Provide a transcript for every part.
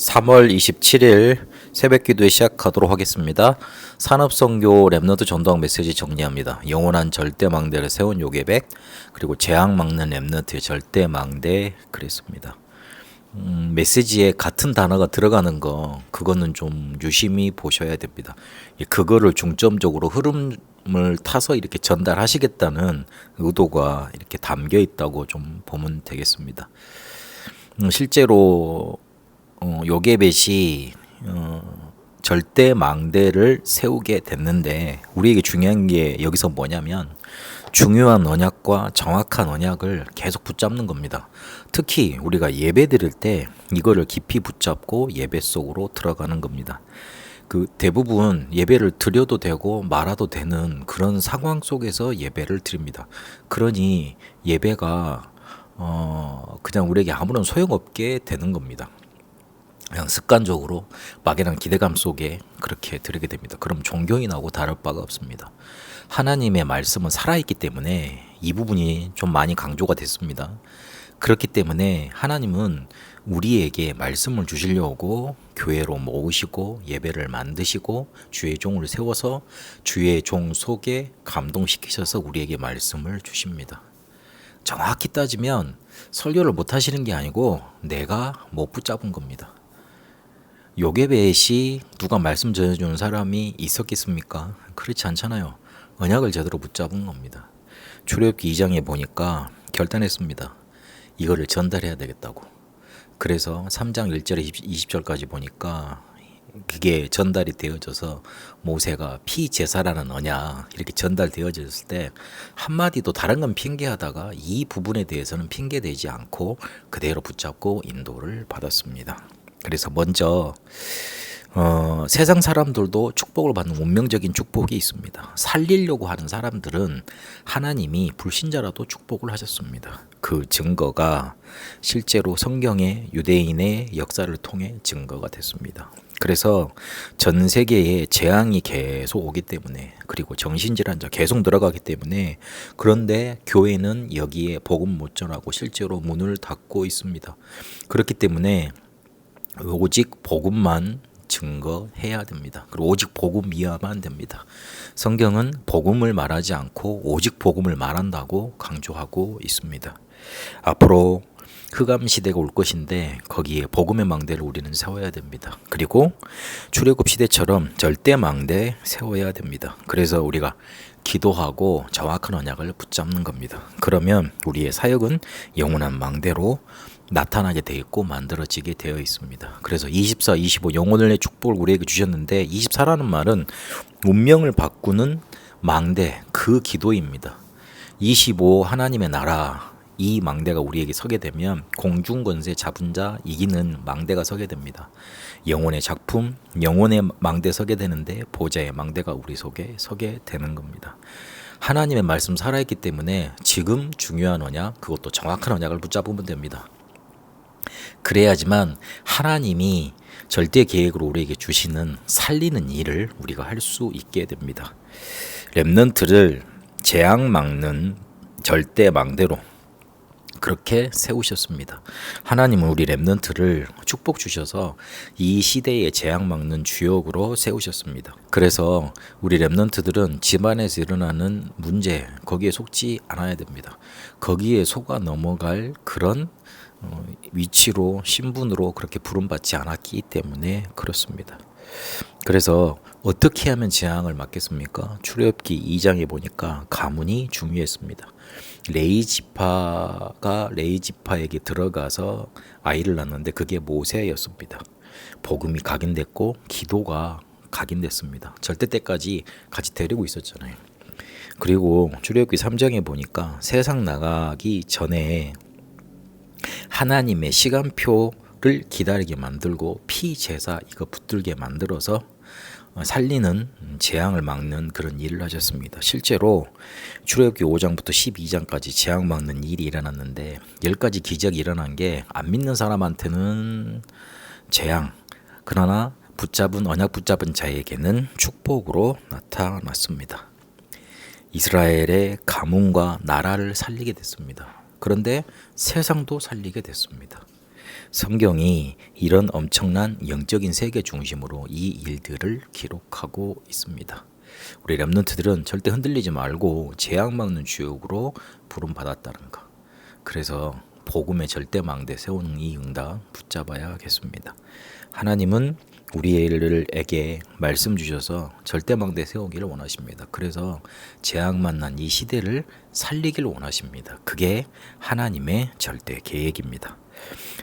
3월 27일 새벽 기도에 시작하도록 하겠습니다. 산업선교 랩너드 전도학 메시지 정리합니다. 영원한 절대망대를 세운 요괴백, 그리고 재앙 막는 랩너드의 절대망대 그랬습니다. 메시지에 같은 단어가 들어가는 거 그거는 좀 유심히 보셔야 됩니다. 그거를 중점적으로 흐름을 타서 이렇게 전달하시겠다는 의도가 이렇게 담겨 있다고 좀 보면 되겠습니다. 실제로 요게벳이 절대 망대를 세우게 됐는데, 우리에게 중요한 게 여기서 뭐냐면 중요한 언약과 정확한 언약을 계속 붙잡는 겁니다. 특히 우리가 예배 드릴 때 이거를 깊이 붙잡고 예배 속으로 들어가는 겁니다. 그 대부분 예배를 드려도 되고 말아도 되는 그런 상황 속에서 예배를 드립니다. 그러니 예배가 그냥 우리에게 아무런 소용없게 되는 겁니다. 그냥 습관적으로 막연한 기대감 속에 그렇게 드리게 됩니다. 그럼 종교인하고 다를 바가 없습니다. 하나님의 말씀은 살아있기 때문에 이 부분이 좀 많이 강조가 됐습니다. 그렇기 때문에 하나님은 우리에게 말씀을 주시려고 교회로 모으시고 예배를 만드시고 주의 종을 세워서 주의 종 속에 감동시키셔서 우리에게 말씀을 주십니다. 정확히 따지면 설교를 못 하시는 게 아니고 내가 못 붙잡은 겁니다. 요게벳이 누가 말씀 전해주는 사람이 있었겠습니까? 그렇지 않잖아요. 언약을 제대로 붙잡은 겁니다. 출애굽기 2장에 보니까 결단했습니다. 이거를 전달해야 되겠다고. 그래서 3장 1절에 20절까지 보니까 그게 전달이 되어져서 모세가 피제사라는 언약 이렇게 전달되어졌을 때 한마디도 다른 건 핑계하다가 이 부분에 대해서는 핑계대지 않고 그대로 붙잡고 인도를 받았습니다. 그래서 먼저 세상 사람들도 축복을 받는 운명적인 축복이 있습니다. 살리려고 하는 사람들은 하나님이 불신자라도 축복을 하셨습니다. 그 증거가 실제로 성경의 유대인의 역사를 통해 증거가 됐습니다. 그래서 전 세계에 재앙이 계속 오기 때문에, 그리고 정신질환자 계속 들어가기 때문에, 그런데 교회는 여기에 복음 못 전하고 실제로 문을 닫고 있습니다. 그렇기 때문에 오직 복음만 증거해야 됩니다. 그리고 오직 복음이야만 됩니다. 성경은 복음을 말하지 않고 오직 복음을 말한다고 강조하고 있습니다. 앞으로 흑암 시대가 올 것인데 거기에 복음의 망대를 우리는 세워야 됩니다. 그리고 출애굽 시대처럼 절대 망대 세워야 됩니다. 그래서 우리가 기도하고 정확한 언약을 붙잡는 겁니다. 그러면 우리의 사역은 영원한 망대로 나타나게 되어 있고 만들어지게 되어 있습니다. 그래서 24, 25 영혼의 축복을 우리에게 주셨는데, 24라는 말은 운명을 바꾸는 망대, 그 기도입니다. 25 하나님의 나라, 이 망대가 우리에게 서게 되면 공중권세 잡은 자 이기는 망대가 서게 됩니다. 영혼의 작품, 영혼의 망대 서게 되는데 보좌의 망대가 우리 속에 서게 되는 겁니다. 하나님의 말씀 살아있기 때문에 지금 중요한 언약, 그것도 정확한 언약을 붙잡으면 됩니다. 그래야지만 하나님이 절대 계획으로 우리에게 주시는 살리는 일을 우리가 할 수 있게 됩니다. 렘넌트를 재앙 막는 절대 망대로 그렇게 세우셨습니다. 하나님은 우리 렘넌트를 축복 주셔서 이 시대의 재앙 막는 주역으로 세우셨습니다. 그래서 우리 렘넌트들은 집안에서 일어나는 문제, 거기에 속지 않아야 됩니다. 거기에 속아 넘어갈 그런 위치로, 신분으로 그렇게 부름받지 않았기 때문에 그렇습니다. 그래서 어떻게 하면 재앙을 막겠습니까? 출애굽기 2장에 보니까 가문이 중요했습니다. 레이지파가 레이지파에게 들어가서 아이를 낳는데 그게 모세였습니다. 복음이 각인됐고 기도가 각인됐습니다. 절대 때까지 같이 데리고 있었잖아요. 그리고 출애굽기 3장에 보니까 세상 나가기 전에 하나님의 시간표를 기다리게 만들고 피제사 이거 붙들게 만들어서 살리는, 재앙을 막는 그런 일을 하셨습니다. 실제로 출애굽기 5장부터 12장까지 재앙 막는 일이 일어났는데 10가지 기적이 일어난 게 안 믿는 사람한테는 재앙, 그러나 언약 붙잡은 자에게는 축복으로 나타났습니다. 이스라엘의 가문과 나라를 살리게 됐습니다. 그런데 세상도 살리게 됐습니다. 성경이 이런 엄청난 영적인 세계 중심으로 이 일들을 기록하고 있습니다. 우리 렘넌트들은 절대 흔들리지 말고 재앙 막는 주역으로 부름받았다는 거. 그래서 복음의 절대망대 세우는 이 응답 붙잡아야겠습니다. 하나님은 우리에게 말씀 주셔서 절대망대 세우기를 원하십니다. 그래서 재앙 만난 이 시대를 살리기를 원하십니다. 그게 하나님의 절대 계획입니다.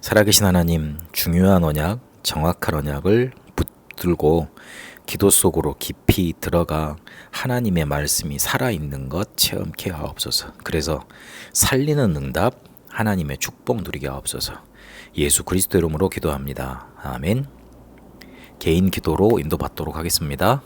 살아계신 하나님, 중요한 언약, 정확한 언약을 붙들고 기도 속으로 깊이 들어가 하나님의 말씀이 살아있는 것 체험케 하옵소서. 그래서 살리는 응답, 하나님의 축복 누리게 하옵소서. 예수 그리스도 이름으로 기도합니다. 아멘. 개인 기도로 인도받도록 하겠습니다.